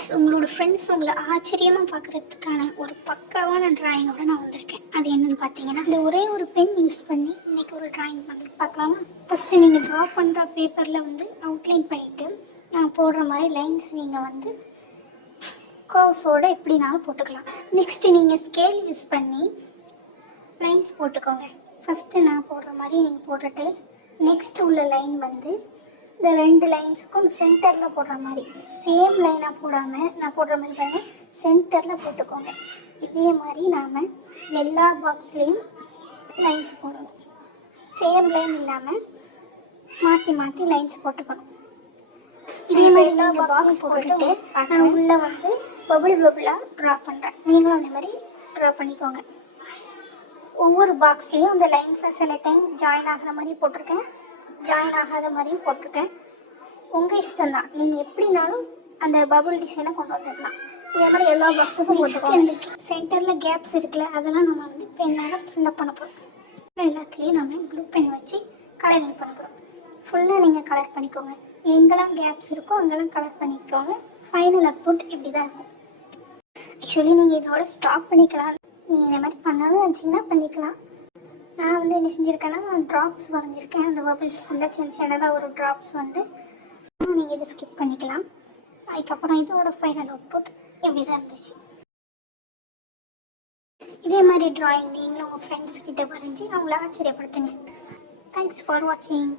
Viewers, உங்களோட friends உங்களை ஆச்சரியமாக பார்க்குறதுக்கான ஒரு பக்காவான ட்ராயிங்கோட நான் வந்திருக்கேன். அது என்னென்னு பார்த்தீங்கன்னா, இந்த ஒரே ஒரு பென் யூஸ் பண்ணி இன்றைக்கி ஒரு ட்ராயிங் பண்ணுறது பார்க்கலாமா? ஃபஸ்ட்டு நீங்கள் ட்ரா பண்ணுற பேப்பரில் வந்து அவுட்லைன் பண்ணிவிட்டு நான் போடுற மாதிரி லைன்ஸ் நீங்கள் வந்து கர்வ்ஸோடு எப்படினாலும் போட்டுக்கலாம். நெக்ஸ்ட்டு நீங்கள் ஸ்கேல் யூஸ் பண்ணி லைன்ஸ் போட்டுக்கோங்க. ஃபஸ்ட்டு நான் போடுற மாதிரி நீங்கள் போட்டுட்டு நெக்ஸ்ட் உள்ள லைன் வந்து இந்த 2 லைன்ஸ்க்கும் சென்டரில் போடுற மாதிரி சேம் லைனாக போடாமல் நான் போடுற மாதிரி பாருங்கள், சென்டரில் போட்டுக்கோங்க. இதே மாதிரி நாம் எல்லா பாக்ஸ்லேயும் லைன்ஸ் போடணும். சேம் லைன் இல்லாமல் மாற்றி மாற்றி லைன்ஸ் போட்டுக்கணும். இதே மாதிரி எல்லா பாக்ஸையும் போட்டுட்டு நான் உள்ளே வந்து பபுளாக ட்ரா பண்ணுறேன். நீங்களும் அந்த மாதிரி ட்ரா பண்ணிக்கோங்க. ஒவ்வொரு பாக்ஸ்லேயும் அந்த லைன்ஸை சில டைம் ஜாயின் ஆகிற மாதிரி போட்டிருக்கேன், ஜாயின் ஆகாத மாதிரியும் போட்டிருக்கேன். உங்கள் இஷ்டம் தான், நீங்கள் எப்படினாலும் அந்த பபுள் டிசைனை கொண்டு வந்துடலாம். இதே மாதிரி எல்லா பாக்ஸுக்கும் போட்டுக்கோங்க. இந்த சென்டரில் கேப்ஸ் இருக்குல்ல, அதெல்லாம் நம்ம வந்து பெண்ணால் ஃபில்லப் பண்ண போகிறோம். எல்லாத்துலேயும் நம்ம ப்ளூ பென் வச்சு கலரிங் பண்ண போகிறோம். ஃபுல்லாக நீங்கள் கலர் பண்ணிக்கோங்க. எங்கெல்லாம் கேப்ஸ் இருக்கோ அங்கெல்லாம் கலர் பண்ணிக்கோங்க. ஃபைனல் அவுட்புட் இப்படி தான் இருக்கும். ஆக்சுவலி நீங்கள் இதோட ஸ்டாப் பண்ணிக்கலாம். நீங்கள் இந்த மாதிரி பண்ணாலும் நினச்சிங்கன்னா பண்ணிக்கலாம். நான் வந்து என்ன செஞ்சுருக்கேன்னா, ட்ராப்ஸ் வரைஞ்சிருக்கேன். அந்த பபிள்ஸ் ஃபுல்லாக சின்னதாக ஒரு ட்ராப்ஸ் வந்து நீங்கள் இதை ஸ்கிப் பண்ணிக்கலாம். அதுக்கப்புறம் இதோட ஃபைனல் அவுட்புட் இப்படி தான் இருந்துச்சு. இதே மாதிரி ட்ராயிங் நீங்களும் உங்கள் ஃப்ரெண்ட்ஸ் கிட்ட வரைஞ்சி அவங்கள ஆச்சரியப்படுத்துங்க. தேங்க்ஸ் ஃபார் வாட்சிங்.